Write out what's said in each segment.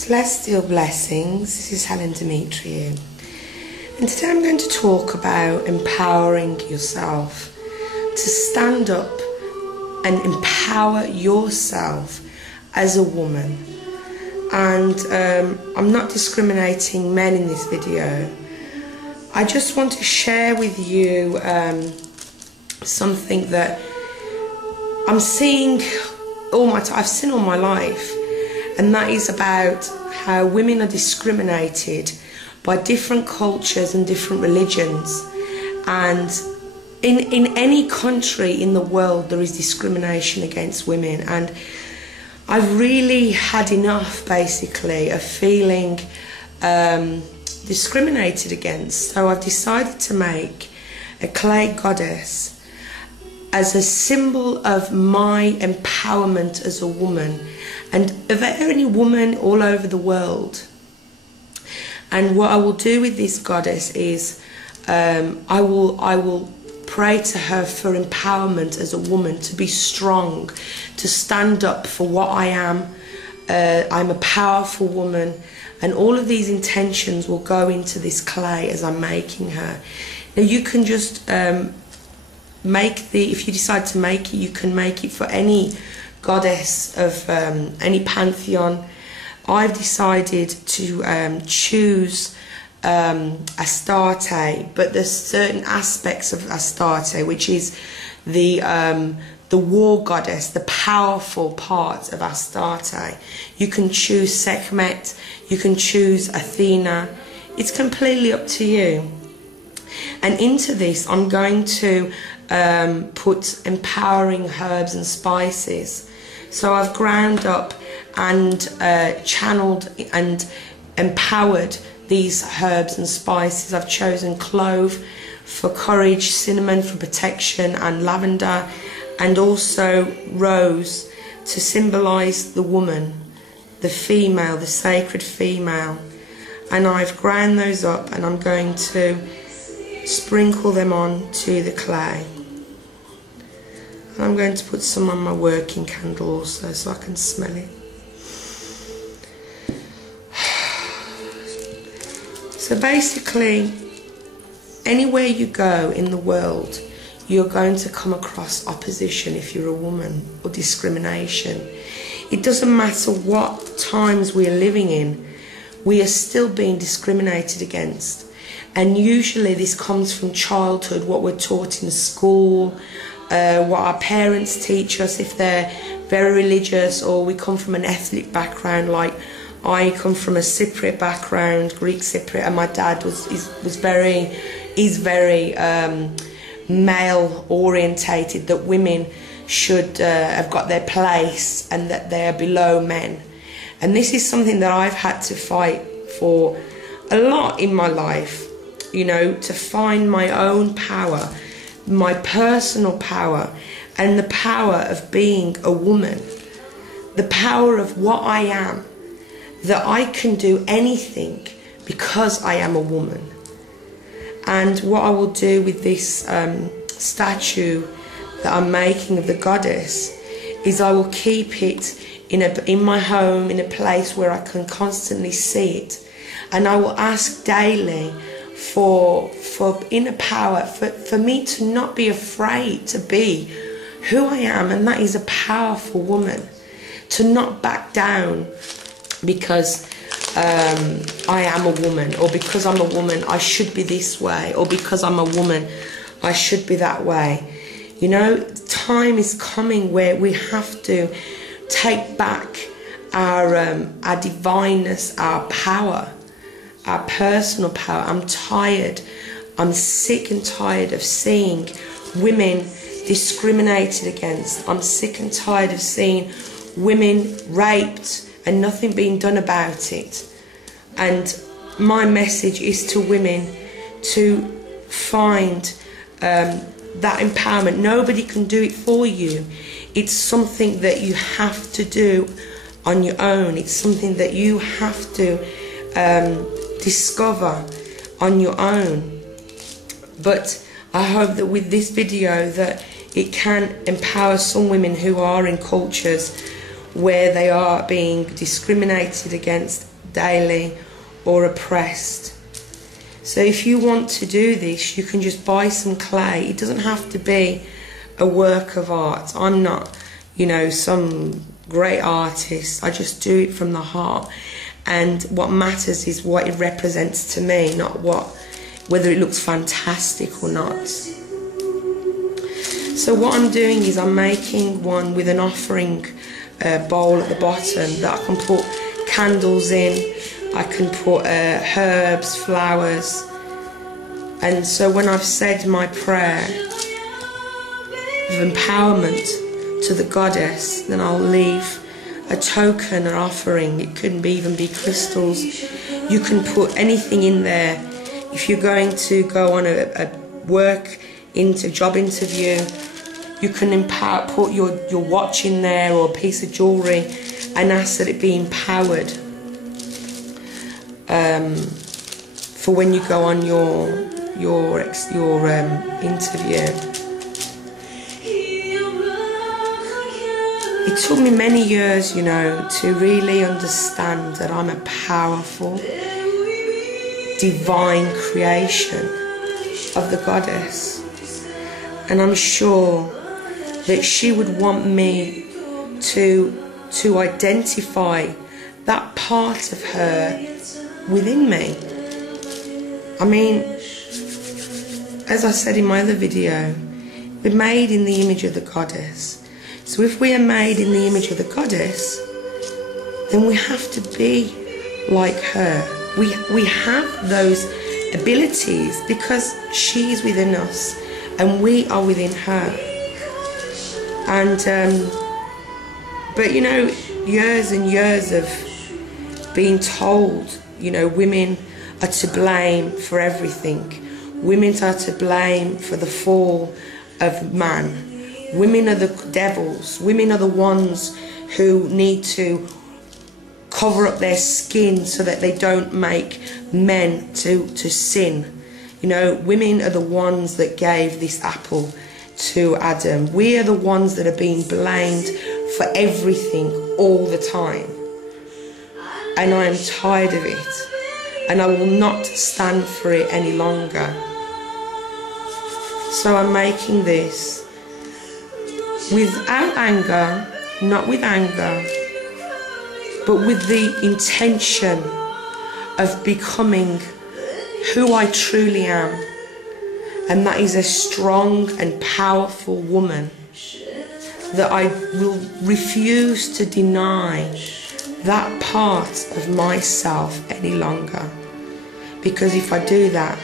Celestial blessings, this is Helen Demetriou, and today I'm going to talk about empowering yourself, to stand up and empower yourself as a woman. And I'm not discriminating men in this video. I just want to share with you something that I'm seeing I've seen all my life, and that is about how women are discriminated by different cultures and different religions. And in any country in the world there is discrimination against women, and I've really had enough, basically, of feeling discriminated against. So I've decided to make a clay goddess as a symbol of my empowerment as a woman, and of any woman all over the world. And what I will do with this goddess is I will pray to her for empowerment as a woman, to be strong, to stand up for what I am. I'm a powerful woman, and all of these intentions will go into this clay as I'm making her. Now you can just if you decide to make it, you can make it for any goddess of any pantheon. I've decided to choose Astarte, but there's certain aspects of Astarte, which is the war goddess, the powerful part of Astarte. You can choose Sekhmet, you can choose Athena. It's completely up to you. And into this I'm going to put empowering herbs and spices. So I've ground up and channeled and empowered these herbs and spices. I've chosen clove for courage, cinnamon for protection, and lavender, and also rose to symbolize the woman, the female, the sacred female. And I've ground those up, and I'm going to sprinkle them on to the clay. And I'm going to put some on my working candle also, so I can smell it. So basically, anywhere you go in the world, you're going to come across opposition if you're a woman, or discrimination. It doesn't matter what times we are living in, we are still being discriminated against. And usually this comes from childhood, what we're taught in school, what our parents teach us if they're very religious, or we come from an ethnic background. Like I come from a Cypriot background, Greek Cypriot, and my dad is very male orientated, that women should have got their place and that they are below men. And this is something that I've had to fight for a lot in my life, you know, to find my own power, my personal power, and the power of being a woman, the power of what I am, that I can do anything because I am a woman. And what I will do with this statue that I'm making of the goddess is I will keep it in my home, in a place where I can constantly see it, and I will ask daily for inner power, for me to not be afraid to be who I am, and that is a powerful woman, to not back down because I am a woman, or because I'm a woman I should be this way, or because I'm a woman I should be that way. You know, time is coming where we have to take back our divineness, our power, our personal power. I'm tired, I'm sick and tired of seeing women discriminated against. I'm sick and tired of seeing women raped and nothing being done about it. And my message is to women to find that empowerment. Nobody can do it for you. It's something that you have to do on your own. It's something that you have to discover on your own. But I hope that with this video that it can empower some women who are in cultures where they are being discriminated against daily or oppressed. So if you want to do this, you can just buy some clay. It doesn't have to be a work of art. I'm not, you know, some great artist. I just do it from the heart. And what matters is what it represents to me, not whether it looks fantastic or not. So what I'm doing is I'm making one with an offering bowl at the bottom that I can put candles in. I can put herbs, flowers. And so when I've said my prayer of empowerment to the goddess, then I'll leave a token or offering. It could even be crystals. You can put anything in there. If you're going to go on a job interview, you can put your watch in there or a piece of jewellery and ask that it be empowered for when you go on your interview. It took me many years, you know, to really understand that I'm a powerful, divine creation of the goddess. And I'm sure that she would want me to identify that part of her within me. I mean, as I said in my other video, we're made in the image of the goddess. So if we are made in the image of the goddess, then we have to be like her. We have those abilities because she is within us and we are within her. And but you know, years and years of being told, you know, women are to blame for everything. Women are to blame for the fall of man. Women are the devils. Women are the ones who need to cover up their skin so that they don't make men to sin. You know, women are the ones that gave this apple to Adam. We are the ones that are being blamed for everything all the time. And I am tired of it. And I will not stand for it any longer. So I'm making this without anger, not with anger, but with the intention of becoming who I truly am. And that is a strong and powerful woman, that I will refuse to deny that part of myself any longer. Because if I do that,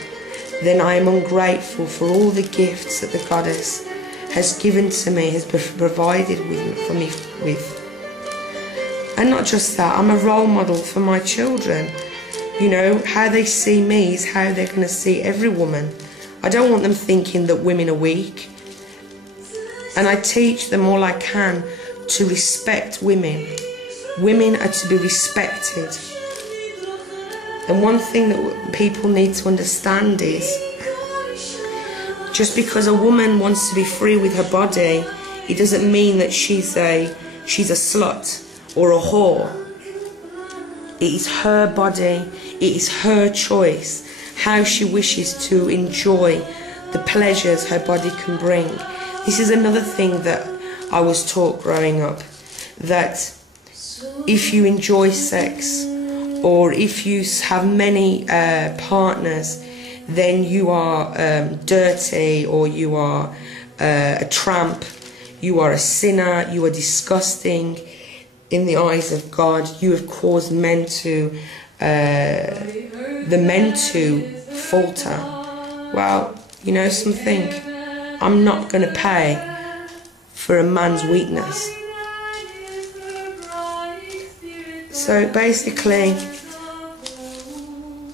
then I am ungrateful for all the gifts that the goddess has given to me, has provided for me with. And not just that, I'm a role model for my children. You know, how they see me is how they're going to see every woman. I don't want them thinking that women are weak. And I teach them all I can to respect women. Women are to be respected. And one thing that people need to understand is, just because a woman wants to be free with her body, it doesn't mean that she's a slut or a whore. It is her body, it is her choice, how she wishes to enjoy the pleasures her body can bring. This is another thing that I was taught growing up, that if you enjoy sex or if you have many partners, then you are dirty, or you are a tramp, you are a sinner, you are disgusting in the eyes of God. You have caused men to, the men to falter. Well, you know something? I'm not going to pay for a man's weakness. So basically,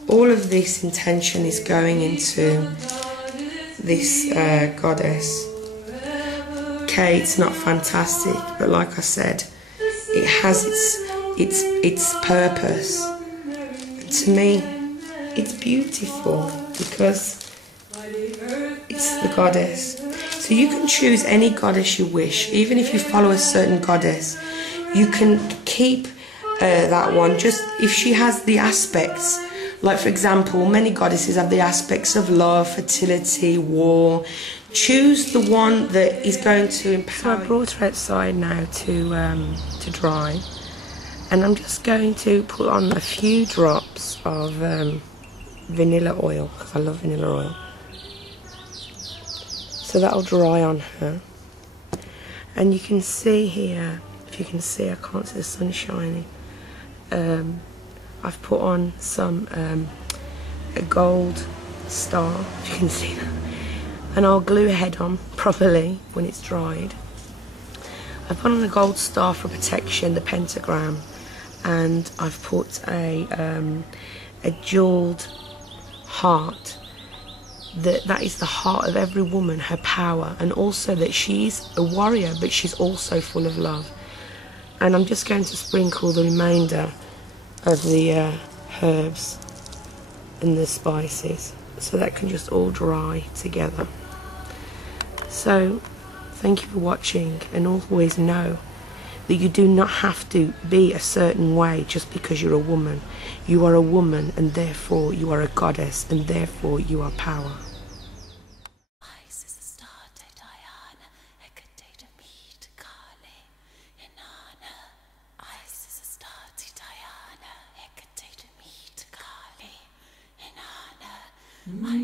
all of this intention is going into this goddess. Okay, it's not fantastic, but like I said, it has its purpose. And to me, it's beautiful because it's the goddess. So you can choose any goddess you wish. Even if you follow a certain goddess, you can keep that one. Just if she has the aspects, like for example, many goddesses have the aspects of love, fertility, war. Choose the one that is going to empower. So I brought her outside now to dry, and I'm just going to put on a few drops of vanilla oil, because I love vanilla oil. So that'll dry on her. And you can see here, if you can see, I can't see, the sun shining. I've put on some a gold star, if you can see that. And I'll glue her head on properly when it's dried. I've put on a gold star for protection, the pentagram, and I've put a jeweled heart. That is the heart of every woman, her power, and also that she's a warrior, but she's also full of love. And I'm just going to sprinkle the remainder of the herbs and the spices, so that can just all dry together. So thank you for watching, and always know that you do not have to be a certain way just because you're a woman. You are a woman, and therefore you are a goddess, and therefore you are power. My